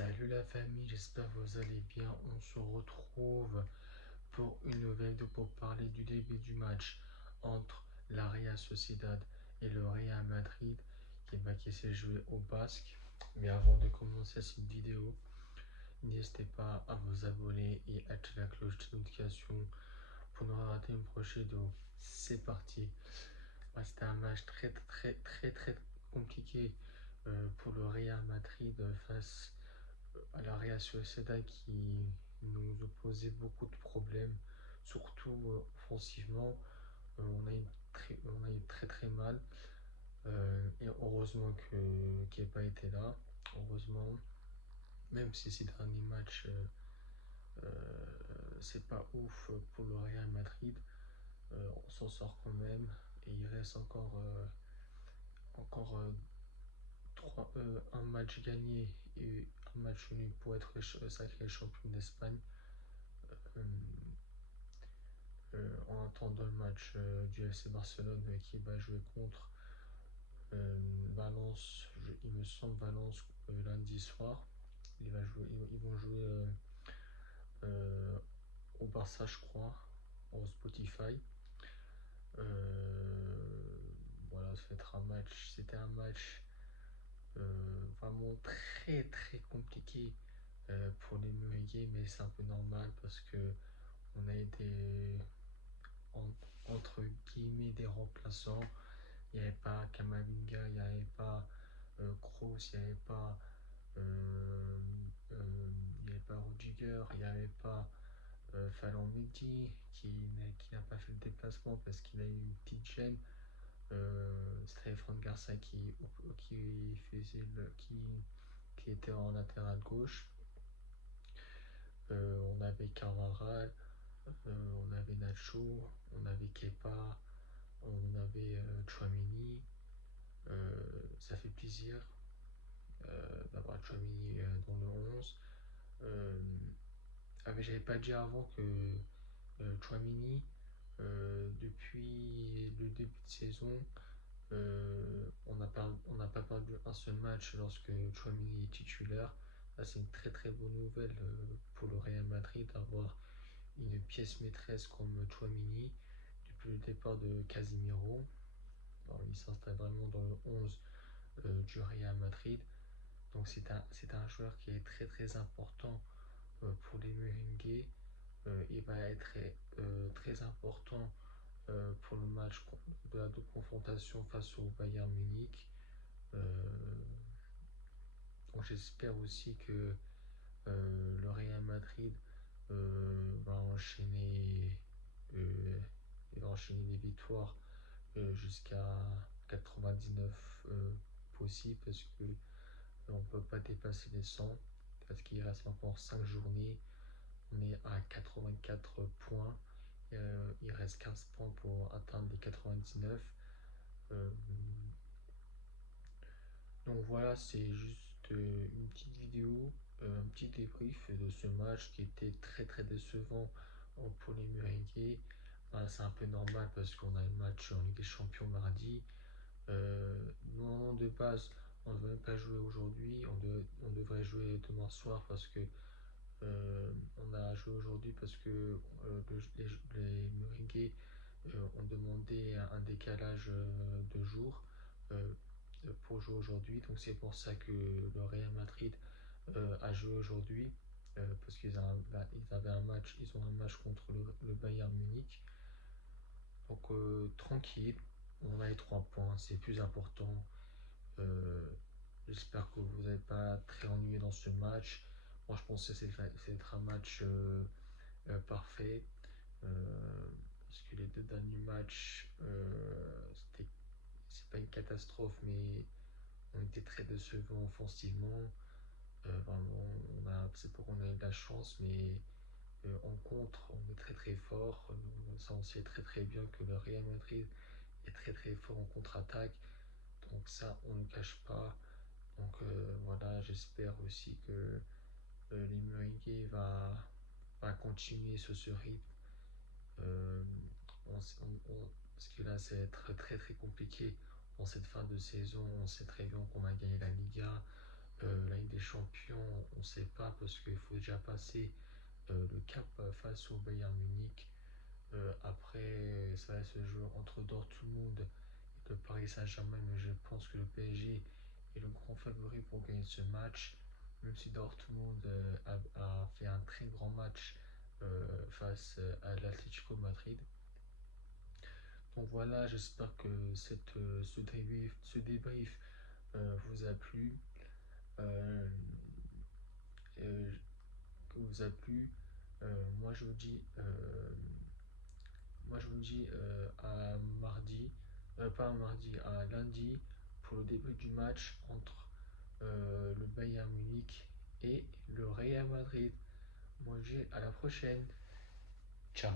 Salut la famille, j'espère que vous allez bien. On se retrouve pour une nouvelle vidéo pour parler du début du match entre la Real Sociedad et le Real Madrid qui s'est joué au Basque. Mais avant de commencer cette vidéo, n'hésitez pas à vous abonner et activer la cloche de notification pour ne pas rater une prochaine vidéo. C'est parti. C'était un match très compliqué pour le Real Madrid face à la Real Sociedad qui nous opposait beaucoup de problèmes, surtout offensivement. On a eu très mal. Et heureusement que Kepa était là. Heureusement, même si ces derniers matchs, c'est pas ouf pour le Real Madrid, on s'en sort quand même. Et il reste encore un match gagné et un match nul pour être sacré champion d'Espagne. En attendant le match du FC Barcelone qui va jouer contre Valence, il me semble Valence lundi soir. Ils vont jouer au Barça, je crois, au Spotify. Voilà, c'était un match vraiment très compliqué pour les Merengues, mais c'est un peu normal parce que on a été entre guillemets des remplaçants. Il n'y avait pas Kamavinga, il n'y avait pas Kroos, il n'y avait pas il n'y avait pas Rudiger, il n'y avait pas Fallon Mendy qui n'a pas fait le déplacement parce qu'il a eu une petite gêne. Stéphane Garcia qui était en latéral gauche. On avait Carvajal, on avait Nacho, on avait Kepa, on avait Tchouaméni. Ça fait plaisir d'avoir Tchouaméni dans le 11. J'avais pas dit avant que Tchouaméni, depuis le début de saison, on n'a pas perdu un seul match lorsque Tchouaméni est titulaire. Là, c'est une très bonne nouvelle pour le Real Madrid d'avoir une pièce maîtresse comme Tchouaméni depuis le départ de Casemiro. Alors, il s'installe vraiment dans le 11 du Real Madrid. Donc c'est un joueur qui est très important pour les Merengues. Il va être très important pour le match de la double confrontation face au Bayern Munich. Donc j'espère aussi que le Real Madrid va euh, enchaîner les victoires jusqu'à 99 possible parce que on ne peut pas dépasser les 100 parce qu'il reste encore 5 journées. On est à 84 points. Il reste 15 points pour atteindre les 99. Euh, donc voilà, c'est juste une petite vidéo, un petit débrief de ce match qui était très décevant pour les Merengues. Voilà, c'est un peu normal parce qu'on a le match en Ligue des Champions mardi. Normalement de base, on ne devrait pas jouer aujourd'hui, on devrait jouer demain soir parce que on a joué aujourd'hui parce que les Merengues ont demandé un décalage de jour pour jouer aujourd'hui. Donc c'est pour ça que le Real Madrid a joué aujourd'hui parce ils avaient un match, ils ont un match contre le Bayern Munich. Donc tranquille, on a les 3 points, c'est plus important. Euh, J'espère que vous n'êtes pas très ennuyé dans ce match. Moi, je pense que c'est un match parfait. Parce que les deux derniers matchs, c'est pas une catastrophe, mais on était très décevants offensivement. Vraiment, c'est pour qu'on ait de la chance, mais en contre, on est très fort. Ça, on sait très bien que le Real Madrid est très fort en contre-attaque. Donc ça, on ne le cache pas. Donc voilà, j'espère aussi que les Merengues va continuer sur ce rythme. Euh, Parce que là, ça va être très compliqué en cette fin de saison. On sait très bien qu'on va gagner la Liga, la Ligue des des Champions, on ne sait pas parce qu'il faut déjà passer le cap face au Bayern Munich. Après, ça va se jouer entre Dortmund et le Paris Saint-Germain, mais je pense que le PSG est le grand favori pour gagner ce match, même si Dortmund a fait un très grand match face à l'Atlético Madrid. Donc voilà, j'espère que ce débrief vous a plu. Euh, euh, que vous a plu. Moi je vous dis à mardi, pas à mardi, à lundi pour le début du match entre le Bayern Munich et le Real Madrid. Moi je dis à la prochaine. Ciao.